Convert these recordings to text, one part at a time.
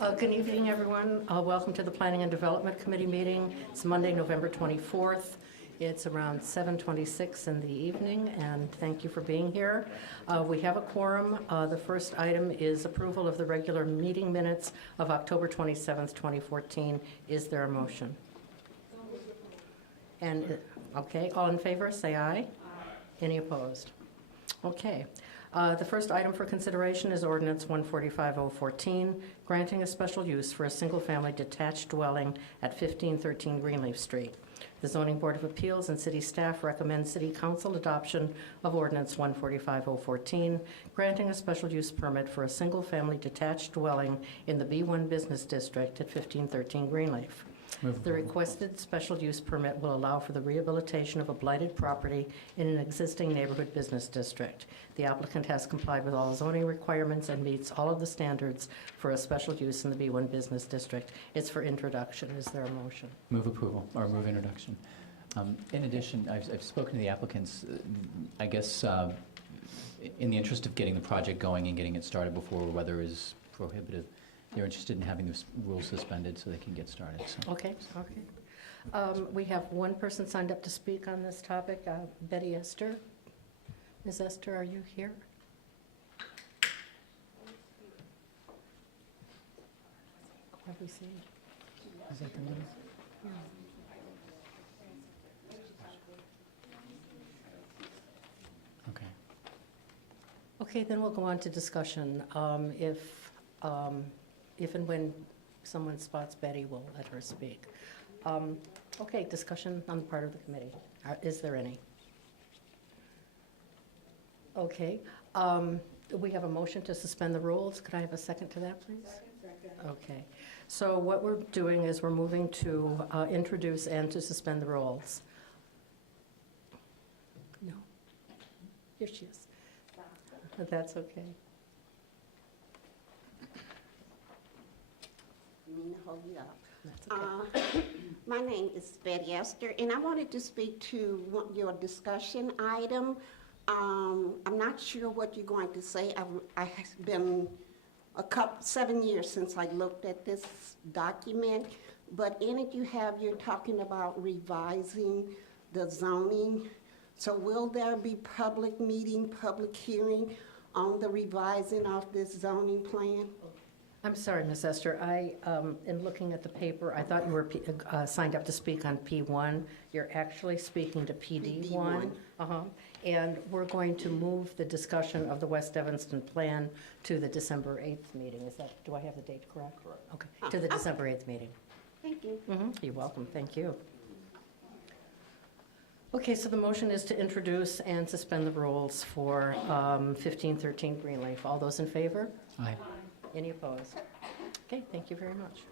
Good evening, everyone. Welcome to the Planning and Development Committee meeting. It's Monday, November 24th. It's around 7:26 in the evening, and thank you for being here. We have a quorum. The first item is approval of the regular meeting minutes of October 27th, 2014. Is there a motion? And, okay, all in favor, say aye. Aye. Any opposed? Okay. The first item for consideration is Ordinance 145-014, granting a special use for a single-family detached dwelling at 1513 Greenleaf Street. The Zoning Board of Appeals and City staff recommend City Council adoption of Ordinance 145-014, granting a special use permit for a single-family detached dwelling in the B1 Business District at 1513 Greenleaf. The requested special use permit will allow for the rehabilitation of a blighted property in an existing neighborhood business district. The applicant has complied with all zoning requirements and meets all of the standards for a special use in the B1 Business District. It's for introduction. Is there a motion? Move approval, or move introduction. In addition, I've spoken to the applicants. I guess in the interest of getting the project going and getting it started before weather is prohibitive, they're interested in having the rules suspended so they can get started. So. Okay. We have one person signed up to speak on this topic, Betty Esther. Ms. Esther, are you here? Have we seen? Is that the name? Yeah. Okay. Okay, then we'll go on to discussion. If and when someone spots Betty, we'll let her speak. Okay, discussion on the part of the committee. Is there any? Okay. We have a motion to suspend the rules. Could I have a second to that, please? Second. Okay. So what we're doing is we're moving to introduce and to suspend the rules. No. Here she is. That's okay. Hold you up. That's okay. My name is Betty Esther, and I wanted to speak to your discussion item. I'm not sure what you're going to say. I've been 7 years since I looked at this document, but in it you're talking about revising the zoning. So will there be public meeting, public hearing on the revising of this zoning plan? I'm sorry, Ms. Esther. In looking at the paper, I thought you were signed up to speak on P1. You're actually speaking to PD1. And we're going to move the discussion of the West Evanston plan to the December 8th meeting. Do I have the date correct? Correct. Okay, to the December 8th meeting. Thank you. You're welcome. Thank you. Okay, so the motion is to introduce and suspend the rules for 1513 Greenleaf. All those in favor? Aye. Any opposed? Okay, thank you very much.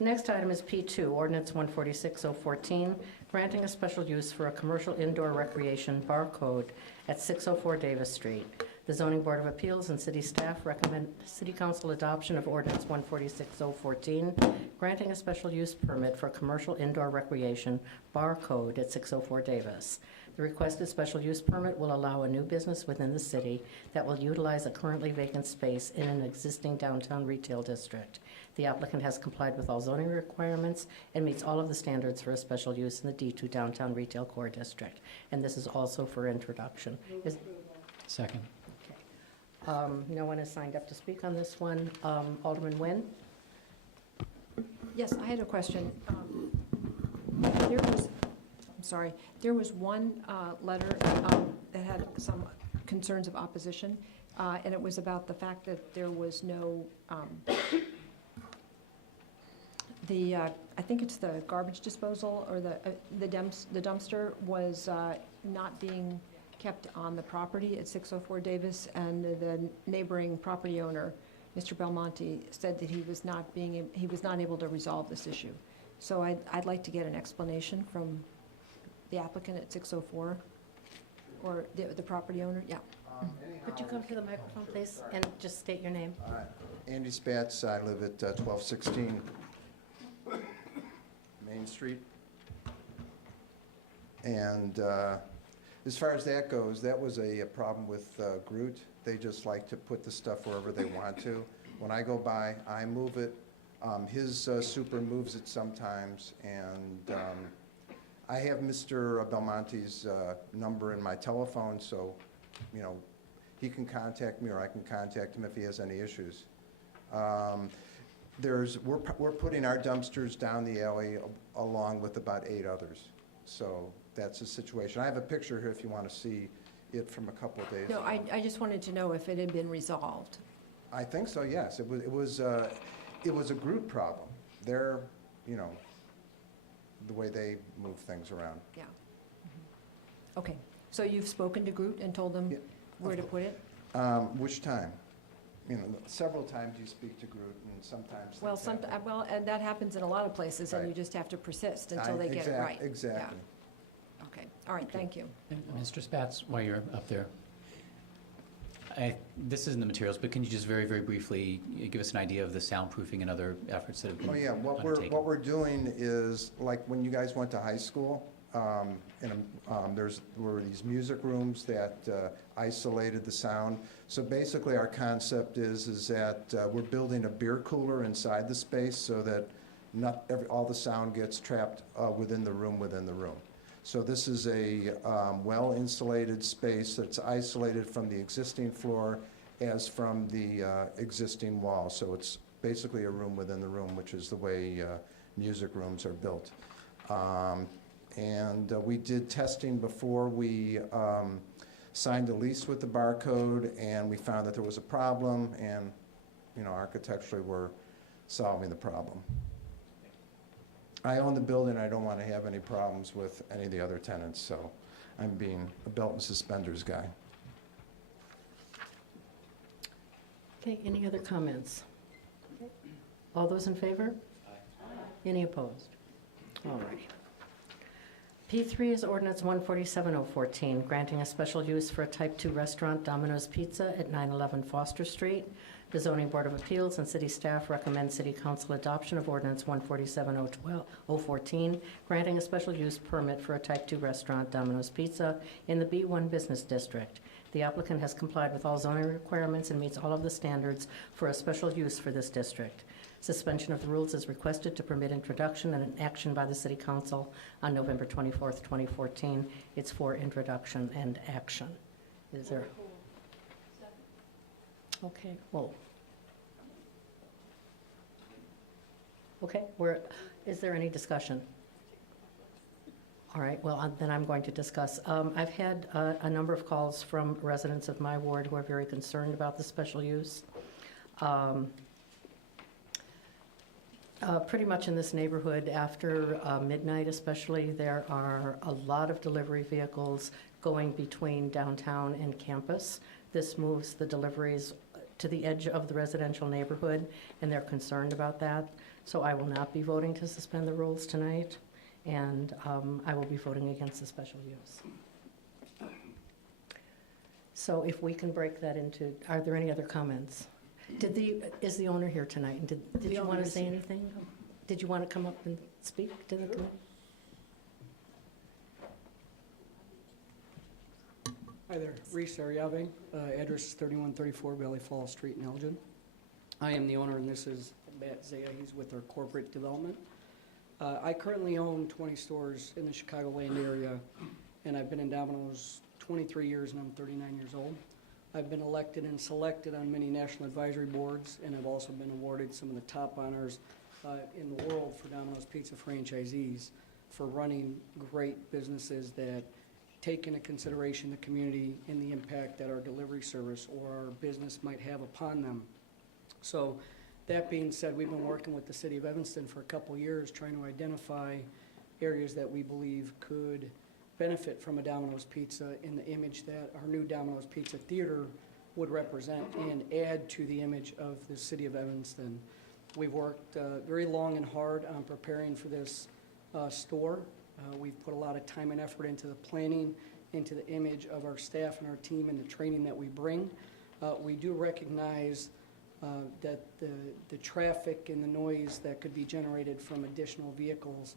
Next item is P2, Ordinance 146-014, granting a special use for a commercial indoor recreation bar code at 604 Davis Street. The Zoning Board of Appeals and City staff recommend City Council adoption of Ordinance 146-014, granting a special use permit for commercial indoor recreation bar code at 604 Davis. The requested special use permit will allow a new business within the city that will utilize a currently vacant space in an existing downtown retail district. The applicant has complied with all zoning requirements and meets all of the standards for a special use in the D2 Downtown Retail Core District. And this is also for introduction. Second. Okay. No one has signed up to speak on this one. Alderman Nguyen? Yes, I had a question. There was one letter that had some concerns of opposition, and it was about the fact that there was no, I think it's the garbage disposal or the dumpster was not being kept on the property at 604 Davis, and the neighboring property owner, Mr. Belmonte, said that he was not able to resolve this issue. So I'd like to get an explanation from the applicant at 604, or the property owner. Yeah. Could you come to the microphone, please, and just state your name? Andy Spatz. I live at 1216 Main Street. And as far as that goes, that was a problem with Groot. They just like to put the stuff wherever they want to. When I go by, I move it. His super moves it sometimes, and I have Mr. Belmonte's number in my telephone, so, you know, he can contact me or I can contact him if he has any issues. We're putting our dumpsters down the alley along with about 8 others. So that's the situation. I have a picture here if you want to see it from a couple of days No, ago. I just wanted to know if it had been resolved. I think so, yes. It was a group problem. They're, you know, the way they move things around. Yeah. Okay, so you've spoken to Groot and told them Yeah, where to of put it? Which time? You know, several times you speak to Groot, and sometimes. Well, things happen. well, and that happens in a lot of places, and Right. you just have to persist until they get it right. Exactly. Yeah. Okay, all right, thank you. And Mr. Spatz, while you're up there, this isn't the materials, but can you just very, very briefly give us an idea of the soundproofing and other efforts that have been Oh, yeah, undertaken? what we're doing is, like, when you guys went to high school, there were these music rooms that isolated the sound. So basically, our concept is that we're building a beer cooler inside the space so that all the sound gets trapped within the room. So this is a well-insulated space that's isolated from the existing floor as from the existing wall. So it's basically a room within the room, which is the way music rooms are built. We did testing before we signed a lease with the Barcode, and we found that there was a problem, and, you know, architecturally we're solving the problem. I own the building. I don't want to have any problems with any of the other tenants, so I'm being a belt and suspenders guy. Okay, any other comments? All those in favor? Any opposed? All right. P3 is ordinance 147014, granting a special use for a Type 2 restaurant, Domino's Pizza, at 911 Foster Street. The Zoning Board of Appeals and city staff recommend city council adoption of ordinance 147014, granting a special use permit for a Type 2 restaurant, Domino's Pizza, in the B1 Business District. The applicant has complied with all zoning requirements and meets all of the standards for a special use for this district. Suspension of the rules is requested to permit introduction and an action by the City Council on November 24th, 2014. It's for introduction and action. Is there? Okay, well. Okay, is there any discussion? All right, well, then I'm going to discuss. I've had a number of calls from residents of my ward who are very concerned about the special use. Pretty much in this neighborhood, after midnight especially, there are a lot of delivery vehicles going between downtown and campus. This moves the deliveries to the edge of the residential neighborhood, and they're concerned about that. So I will not be voting to suspend the rules tonight, and I will be voting against the special use. So if we can break that into, are there any other comments? Is the owner here tonight? And did you want to say anything? Did you want to come up and speak to the committee? Hi there, Reese Ariave, address is 3134 Valley Falls Street in Elgin. I am the owner, and this is Matt Zaya. He's with our corporate development. I currently own 20 stores in the Chicagoland area, and I've been in Domino's 23 years, and I'm 39 years old. I've been elected and selected on many national advisory boards, and I've also been awarded some of the top honors in the world for Domino's Pizza franchisees for running great businesses that take into consideration the community and the impact that our delivery service or our business might have upon them. So that being said, we've been working with the city of Evanston for a couple years trying to identify areas that we believe could benefit from a Domino's Pizza in the image that our new Domino's Pizza Theater would represent and add to the image of the city of Evanston. We've worked very long and hard on preparing for this store. We've put a lot of time and effort into the planning, into the image of our staff and our team and the training that we bring. We do recognize that the traffic and the noise that could be generated from additional vehicles.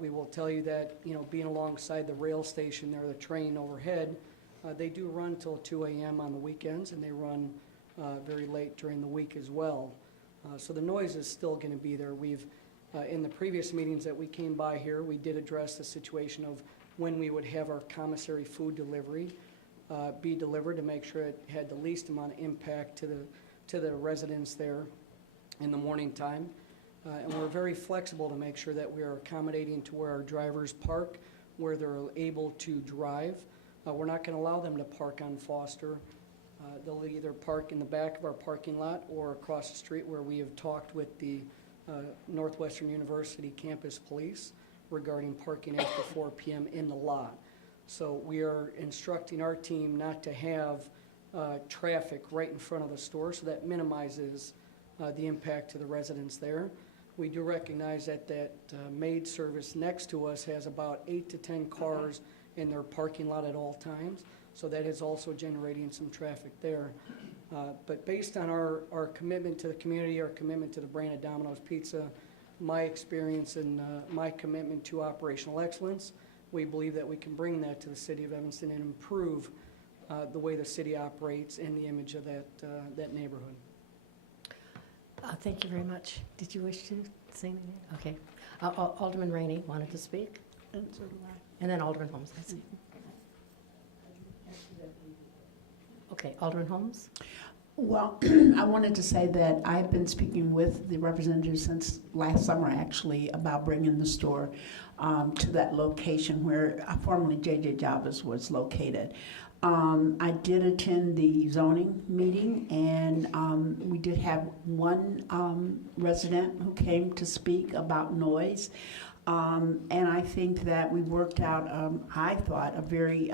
We will tell you that, you know, being alongside the rail station there, the train overhead, they do run till 2 a.m. on the weekends, and they run very late during the week as well. So the noise is still going to be there. We've, in the previous meetings that we came by here, we did address the situation of when we would have our commissary food delivery be delivered to make sure it had the least amount of impact to the residents there in the morning time. And we're very flexible to make sure that we are accommodating to where our drivers park, where they're able to drive. We're not going to allow them to park on Foster. They'll either park in the back of our parking lot or across the street, where we have talked with the Northwestern University campus police regarding parking after 4 p.m. in the lot. So we are instructing our team not to have traffic right in front of the store, so that minimizes the impact to the residents there. We do recognize that maid service next to us has about 8 to 10 cars in their parking lot at all times, so that is also generating some traffic there. But based on our commitment to the community, our commitment to the brand of Domino's Pizza, my experience and my commitment to operational excellence, we believe that we can bring that to the city of Evanston and improve the way the city operates and the image of that neighborhood. Thank you very much. Did you wish to say anything? Okay. Alderman Rainey wanted to speak. And then Alderman Holmes. I see. Okay, Alderman Holmes? Well, I wanted to say that I've been speaking with the representatives since last summer, actually, about bringing the store to that location where formerly J.J. Java's was located. I did attend the zoning meeting, and we did have one resident who came to speak about noise. And I think that we worked out, I thought, a very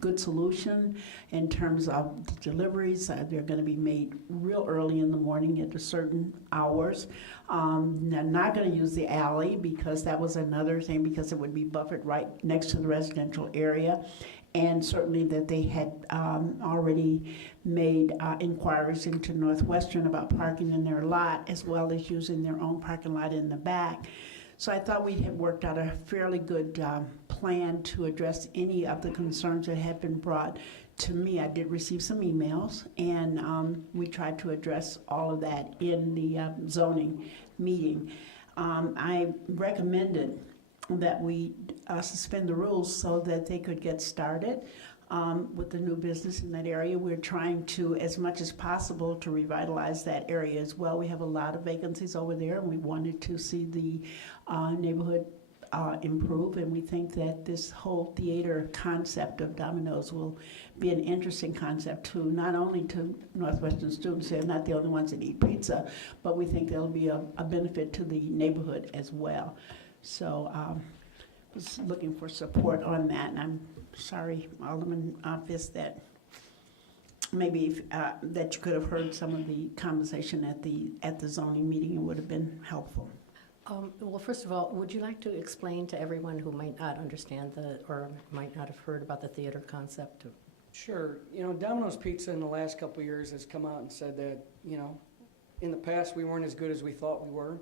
good solution in terms of the deliveries. They're going to be made real early in the morning at certain hours. They're not going to use the alley, because that was another thing, because it would be buffered right next to the residential area. And certainly that they had already made inquiries into Northwestern about parking in their lot, as well as using their own parking lot in the back. So I thought we had worked out a fairly good plan to address any of the concerns that had been brought to me. I did receive some emails, and we tried to address all of that in the zoning meeting. I recommended that we suspend the rules so that they could get started with the new business in that area. We're trying to, as much as possible, to revitalize that area as well. We have a lot of vacancies over there, and we wanted to see the neighborhood improve, and we think that this whole theater concept of Domino's will be an interesting concept to not only to Northwestern students. They're not the only ones that eat pizza, but we think there'll be a benefit to the neighborhood as well. So was looking for support on that, and I'm sorry, Alderman Fisk, that maybe that you could have heard some of the conversation at the zoning meeting. It would have been helpful. Well, first of all, would you like to explain to everyone who might not understand or might not have heard about the theater concept? Sure. You know, Domino's Pizza in the last couple of years has come out and said that, you know, in the past we weren't as good as we thought we were,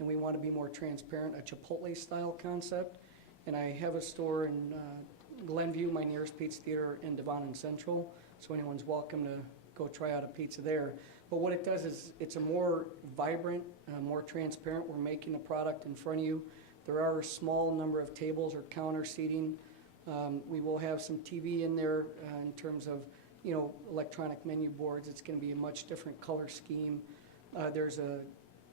and we want to be more transparent, a Chipotle-style concept. And I have a store in Glenview, my nearest pizza theater, in Devon and Central, so anyone's welcome to go try out a pizza there. But what it does is it's a more vibrant, more transparent. We're making the product in front of you. There are a small number of tables or counter seating. We will have some TV in there in terms of, you know, electronic menu boards. It's going to be a much different color scheme. There's a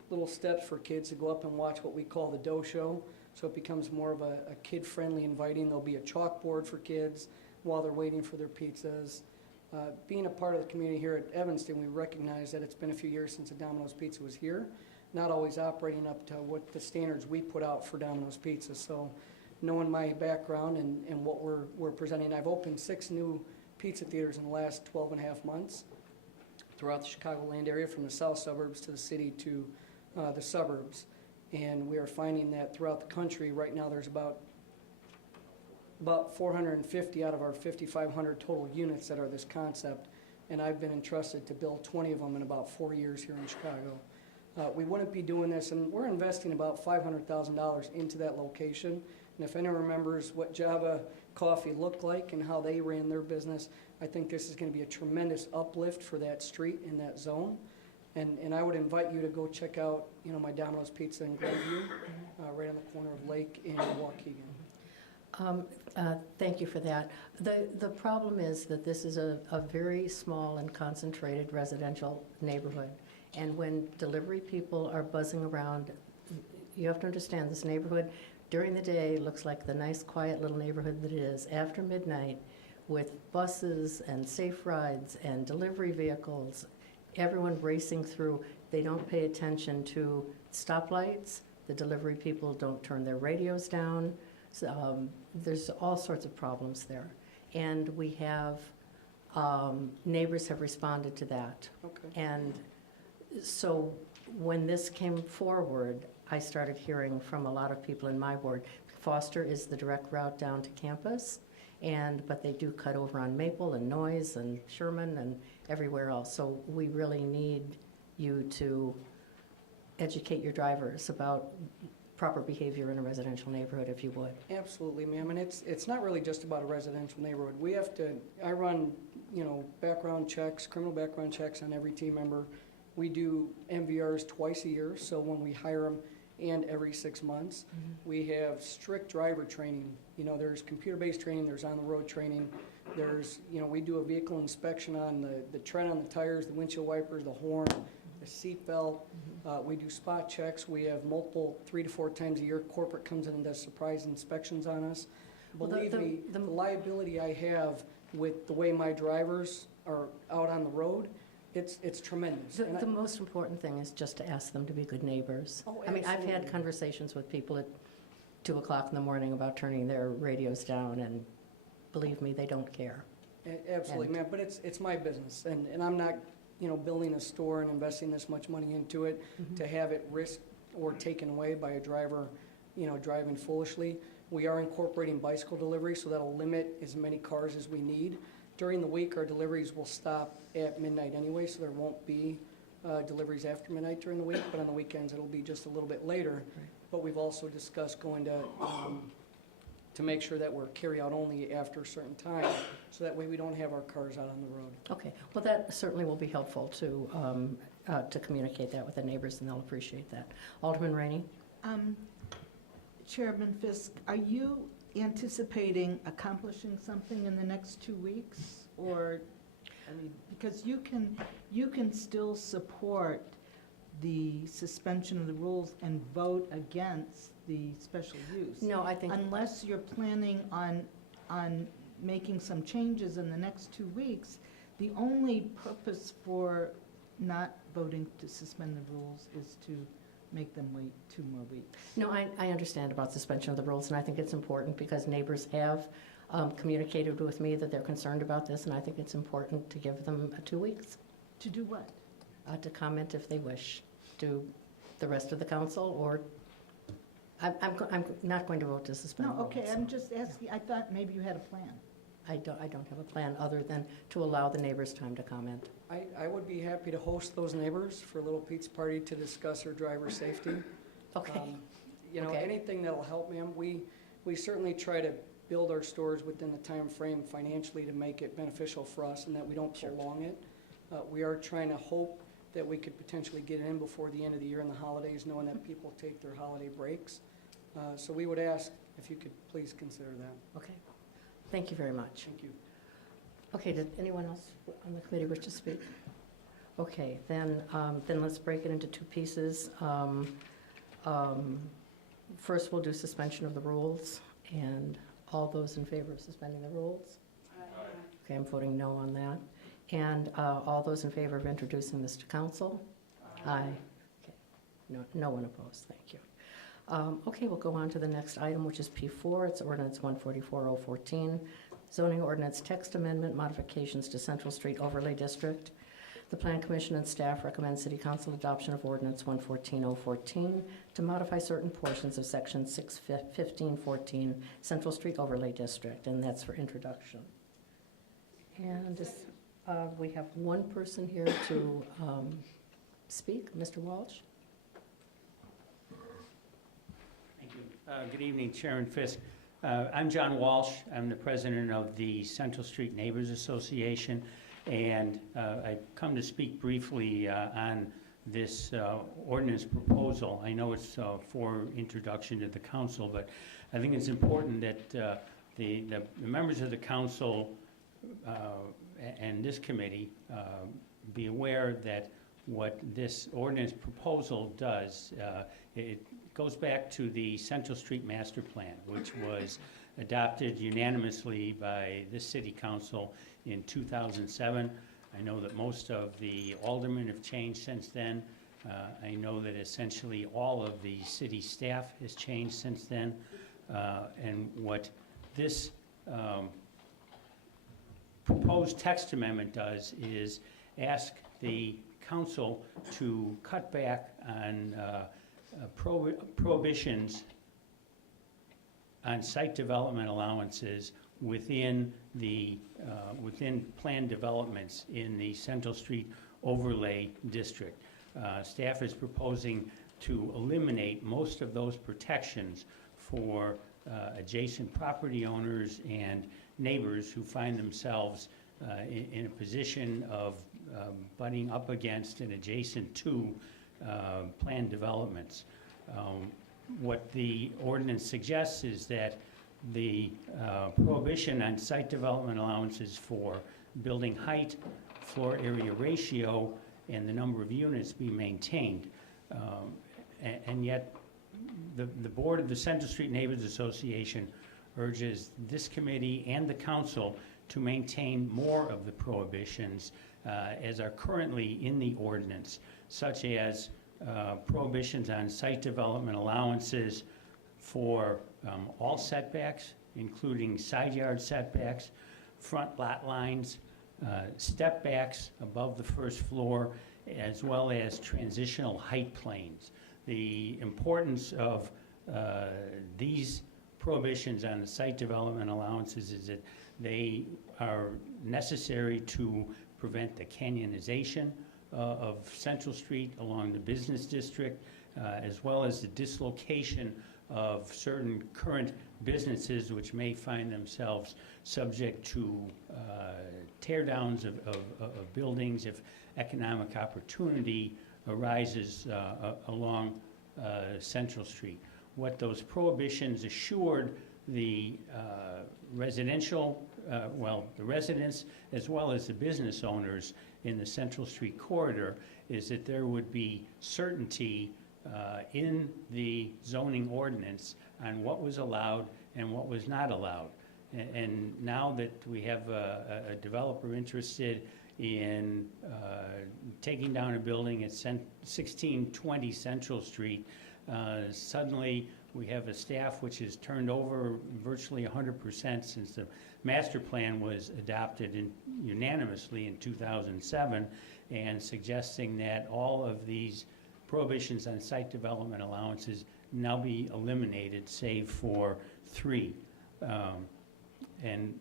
little steps for kids to go up and watch what we call the dough show. So it becomes more of a kid-friendly, inviting. There'll be a chalkboard for kids while they're waiting for their pizzas. Being a part of the community here at Evanston, we recognize that it's been a few years since a Domino's Pizza was here, not always operating up to what the standards we put out for Domino's Pizza. So knowing my background and what we're presenting, I've opened 6 new pizza theaters in the last 12 and a half months throughout the Chicagoland area, from the south suburbs to the city to the suburbs. And we are finding that throughout the country right now there's about 450 out of our 5,500 total units that are this concept, and I've been entrusted to build 20 of them in about 4 years here in Chicago. We wouldn't be doing this, and we're investing about $500,000 into that location. And if anyone remembers what Java Coffee looked like and how they ran their business. I think this is going to be a tremendous uplift for that street in that zone. And I would invite you to go check out, my Domino's Pizza in Glenview, right on the corner of Lake and Waukegan. Thank you for that. The problem is that this is a very small and concentrated residential neighborhood. And when delivery people are buzzing around, you have to understand this neighborhood during the day looks like the nice, quiet little neighborhood that it is. After midnight, with buses and safe rides and delivery vehicles, everyone racing through, they don't pay attention to stoplights. The delivery people don't turn their radios down. So, there's all sorts of problems there. And we have, neighbors have responded to that. Okay. And so when this came forward, I started hearing from a lot of people in my ward. Foster is the direct route down to campus, but they do cut over on Maple and Noyes and Sherman and everywhere else. So we really need you to educate your drivers about proper behavior in a residential neighborhood, if you would. Absolutely, ma'am, and it's not really just about a residential neighborhood. I run, background checks, criminal background checks on every team member. We do MVRs twice a year, so when we hire them, and every 6 months. We have strict driver training. There's computer-based training, there's on-the-road training. We do a vehicle inspection on the tread on the tires, the windshield wipers, the horn, the seat belt. We do spot checks. We have multiple 3 to 4 times a year. Corporate comes in and does surprise inspections on us. Believe me, the liability I have with the way my drivers are out on the road, it's tremendous. The most important thing is just to ask them to be good neighbors. Oh, I mean, I've absolutely. had conversations with people at 2 o'clock in the morning about turning their radios down, and believe me, they don't care. Absolutely, ma'am, but it's my business, and I'm not, building a store and investing this much money into it to have it risked or taken away by a driver, driving foolishly. We are incorporating bicycle delivery, so that'll limit as many cars as we need. During the week, our deliveries will stop at midnight anyway, so there won't be deliveries after midnight during the week, but on the weekends, it'll be just a little bit later. Right. But we've also discussed going to make sure that we're carry-out only after a certain time, so that way we don't have our cars out on the road. Okay, well, that certainly will be helpful to communicate that with the neighbors, and they'll appreciate that. Alderman Rainey? Chairman Fisk, are you anticipating accomplishing something in the next 2 weeks? Or, because you can still support the suspension of the rules and vote against the special use. No, I think... Unless you're planning on making some changes in the next 2 weeks, the only purpose for not voting to suspend the rules is to make them wait 2 more weeks. No, I understand about suspension of the rules, and I think it's important because neighbors have communicated with me that they're concerned about this, and I think it's important to give them 2 weeks To do what? to comment if they wish. Do the rest of the council, or I'm not going to vote to suspend No, the rules. okay, I'm just asking, I thought maybe you had a plan. I don't have a plan other than to allow the neighbors time to comment. I would be happy to host those neighbors for a little pizza party to discuss our driver safety. Okay. Okay. Anything that'll help, ma'am. We certainly try to build our stores within the time frame financially to make it beneficial for us and that we don't prolong it. We are trying to hope that we could potentially get it in before the end of the year and the holidays, knowing that people take their holiday breaks. So we would ask if you could please consider that. Okay. Thank you very much. Thank you. Okay, did anyone else on the committee wish to speak? Okay, then let's break it into 2 pieces. First, we'll do suspension of the rules, and all those in favor of suspending the rules? Okay, I'm voting no on that. And all those in favor of introducing this to council? Aye. Okay, no one opposed, thank you. Okay, we'll go on to the next item, which is P4. It's ordinance 144-014, zoning ordinance text amendment modifications to Central Street Overlay District. The Plan Commission and staff recommend City Council adoption of ordinance 114-014 to modify certain portions of section 615-14 Central Street Overlay District, and that's for introduction. And we have one person here to speak, Mr. Walsh. Thank you. Good evening, Chairman Fisk. I'm John Walsh. I'm the president of the Central Street Neighbors Association, and I come to speak briefly on this ordinance proposal. I know it's for introduction to the council, but I think it's important that the members of the council and this committee be aware that what this ordinance proposal does, it goes back to the Central Street Master Plan, which was adopted unanimously by this city council in 2007. I know that most of the aldermen have changed since then. I know that essentially all of the city staff has changed since then. And what this proposed text amendment does is ask the council to cut back on prohibitions on site development allowances within the within planned developments in the Central Street Overlay District. Staff is proposing to eliminate most of those protections for adjacent property owners and neighbors who find themselves in a position of butting up against and adjacent to planned developments. What the ordinance suggests is that the prohibition on site development allowances for building height, floor area ratio, and the number of units be maintained. And yet, the board of the Central Street Neighbors Association urges this committee and the council to maintain more of the prohibitions as are currently in the ordinance, such as prohibitions on site development allowances for all setbacks, including side yard setbacks, front lot lines, step backs above the first floor, as well as transitional height planes. The importance of these prohibitions on the site development allowances is that they are necessary to prevent the canyonization of Central Street along the business district, as well as the dislocation of certain current businesses which may find themselves subject to tear downs of buildings if economic opportunity arises along Central Street. What those prohibitions assured the residential, the residents as well as the business owners in the Central Street corridor is that there would be certainty in the zoning ordinance on what was allowed and what was not allowed. And now that we have a developer interested in taking down a building at 1620 Central Street, suddenly we have a staff which has turned over virtually 100% since the master plan was adopted unanimously in 2007, and suggesting that all of these prohibitions on site development allowances now be eliminated, save for 3. And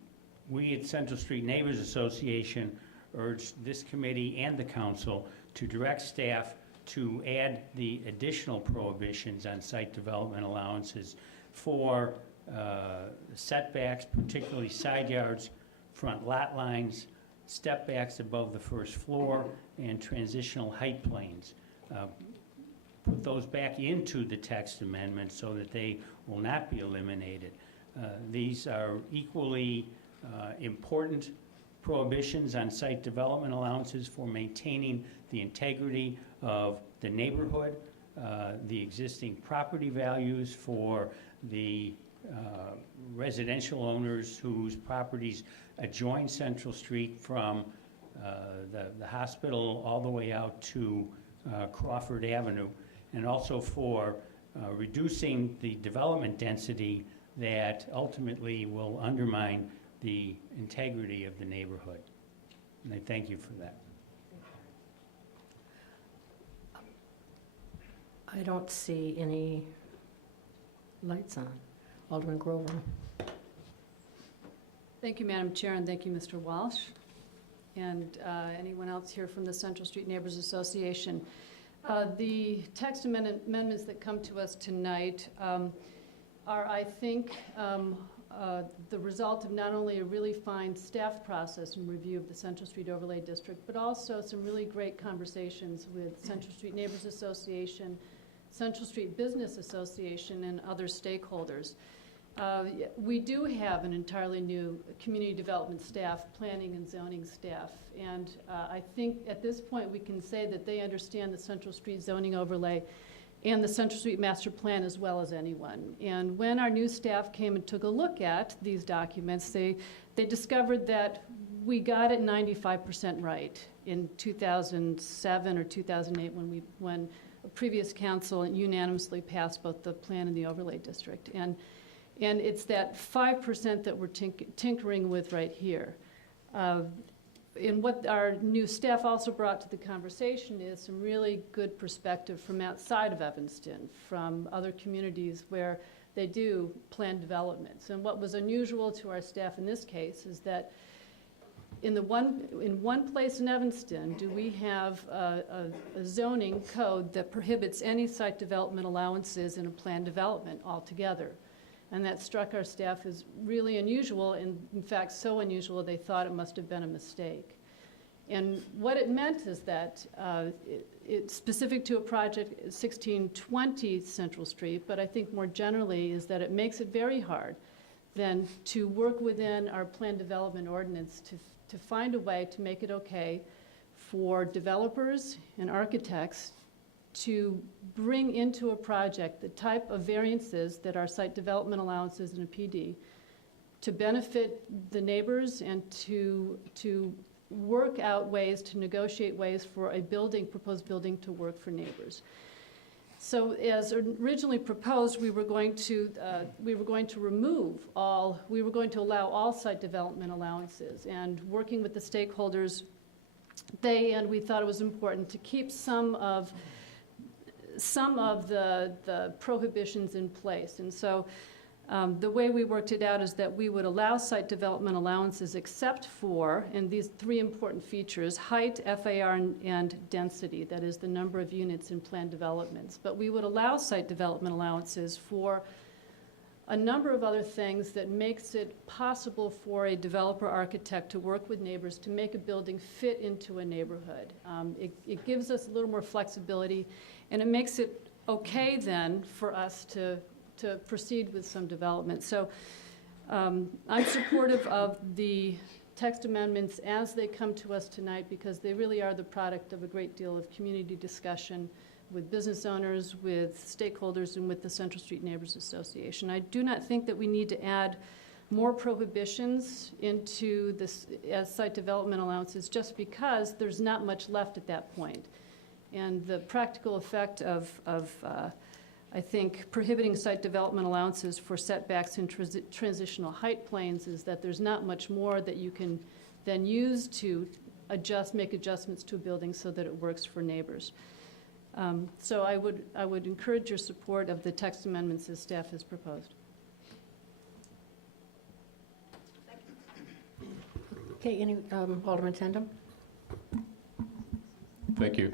we at Central Street Neighbors Association urge this committee and the council to direct staff to add the additional prohibitions on site development allowances for setbacks, particularly side yards, front lot lines, step backs above the first floor, and transitional height planes. Put those back into the text amendment so that they will not be eliminated. These are equally important prohibitions on site development allowances for maintaining the integrity of the neighborhood, the existing property values for the residential owners whose properties adjoin Central Street from the hospital all the way out to Crawford Avenue, and also for reducing the development density that ultimately will undermine the integrity of the neighborhood. And I thank you for that. I don't see any lights on. Alderman Grover. Thank you, Madam Chair, and thank you, Mr. Walsh. And anyone else here from the Central Street Neighbors Association. The text amendments that come to us tonight are, I think, the result of not only a really fine staff process and review of the Central Street Overlay District, but also some really great conversations with Central Street Neighbors Association, Central Street Business Association, and other stakeholders. We do have an entirely new community development staff, planning and zoning staff, and I think at this point we can say that they understand the Central Street zoning overlay and the Central Street Master Plan as well as anyone. And when our new staff came and took a look at these documents, they discovered that we got it 95% right in 2007 or 2008 when a previous council unanimously passed both the plan and the overlay district. And it's that 5% that we're tinkering with right here. And what our new staff also brought to the conversation is some really good perspective from outside of Evanston, from other communities where they do planned developments. And what was unusual to our staff in this case is that in one place in Evanston do we have a zoning code that prohibits any site development allowances in a planned development altogether. And that struck our staff as really unusual, and in fact so unusual they thought it must have been a mistake. And what it meant is that it's specific to a project 1620 Central Street, but I think more generally is that it makes it very hard then to work within our planned development ordinance to find a way to make it okay for developers and architects to bring into a project the type of variances that are site development allowances in a PD to benefit the neighbors and to work out ways, to negotiate ways for a proposed building to work for neighbors. So as originally proposed, we were going to allow all site development allowances, and working with the stakeholders, we thought it was important to keep some of the prohibitions in place. And so the way we worked it out is that we would allow site development allowances except for, and these three important features, height, FAR, and density, that is the number of units in planned developments. But we would allow site development allowances for a number of other things that makes it possible for a developer architect to work with neighbors to make a building fit into a neighborhood. It gives us a little more flexibility, and it makes it okay then for us to proceed with some development. So I'm supportive of the text amendments as they come to us tonight because they really are the product of a great deal of community discussion with business owners, with stakeholders, and with the Central Street Neighbors Association. I do not think that we need to add more prohibitions into this as site development allowances just because there's not much left at that point. And the practical effect of I think make site development allowances for setbacks in transitional height planes is that there's not much more that you can then use to make adjustments to a building so that it works for neighbors. So I would encourage your support of the text amendments as staff has proposed. Okay, Alderman Tandem? Thank you.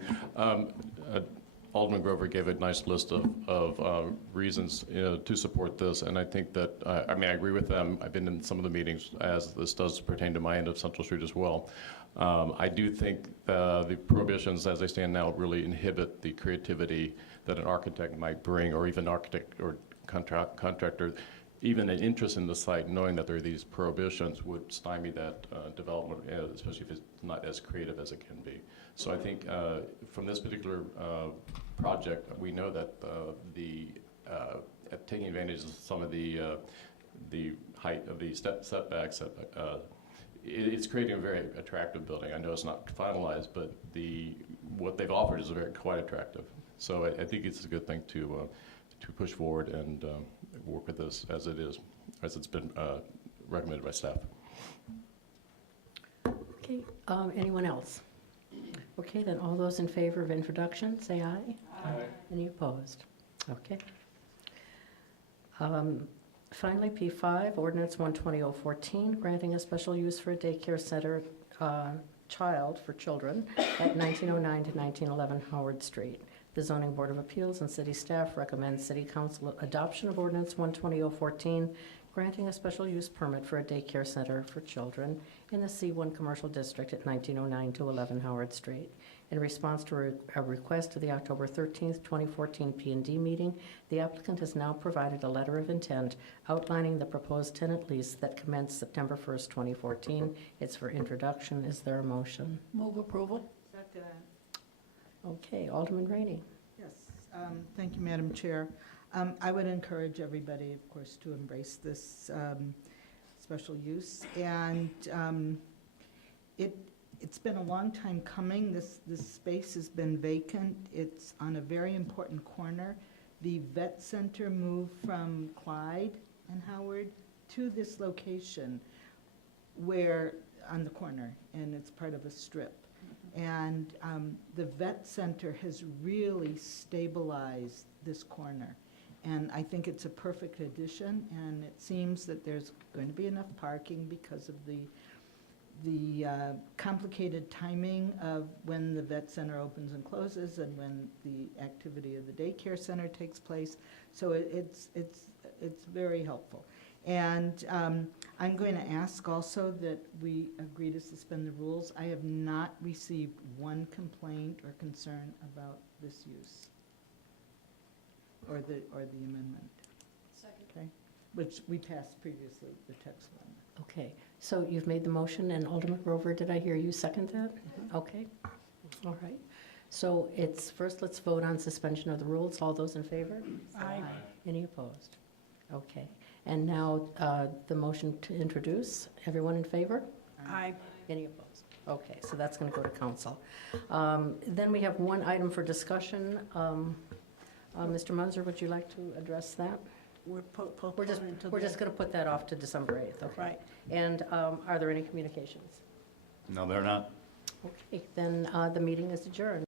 Alderman Grover gave a nice list of reasons to support this, and I think that, I agree with them. I've been in some of the meetings as this does pertain to my end of Central Street as well. I do think the prohibitions as they stand now really inhibit the creativity that an architect might bring, or even architect or contractor. Even an interest in the site, knowing that there are these prohibitions, would stymie that development, especially if it's not as creative as it can be. So I think from this particular project, we know that taking advantage of some of the height of the setbacks, it's creating a very attractive building. I know it's not finalized, but what they've offered is quite attractive. So I think it's a good thing to push forward and work with this as it's been recommended by staff. Okay, anyone else? Okay, then all those in favor of introduction, say aye. Aye. Any opposed? Okay. Finally, P5, Ordinance 120-014, granting a special use for a daycare center child for children at 1909 to 1911 Howard Street. The Zoning Board of Appeals and city staff recommend City Council adoption of ordinance 120-014, granting a special use permit for a daycare center for children in the C1 Commercial District at 1909 to 11 Howard Street. In response to a request to the October 13th, 2014 P&D meeting, the applicant has now provided a letter of intent outlining the proposed tenant lease that commenced September 1st, 2014. It's for introduction. Is there a motion? Move approval. Second. Okay, Alderman Rainey. Yes, thank you, Madam Chair. I would encourage everybody, of course, to embrace this special use. And it's been a long time coming. This space has been vacant. It's on a very important corner. The vet center moved from Clyde and Howard to this location where, on the corner, and it's part of a strip. And the vet center has really stabilized this corner. And I think it's a perfect addition, and it seems that there's going to be enough parking because of the complicated timing of when the vet center opens and closes and when the activity of the daycare center takes place. So it's very helpful. And I'm going to ask also that we agree to suspend the rules. I have not received one complaint or concern about this use or the amendment. Second. Okay, which we passed previously, the text one. Okay, so you've made the motion, and Alderman Grover, did I hear you second that? Okay, all right. So it's, first let's vote on suspension of the rules. All those in favor? Aye. Any opposed? Okay, and now the motion to introduce. Everyone in favor? Aye. Any opposed? Okay, so that's going to go to council. Then we have one item for discussion. Mr. Munzer, would you like to address that? We're just going to put that off to December 8th, okay? Right. And are there any communications? No, they're not. Okay, then the meeting is adjourned.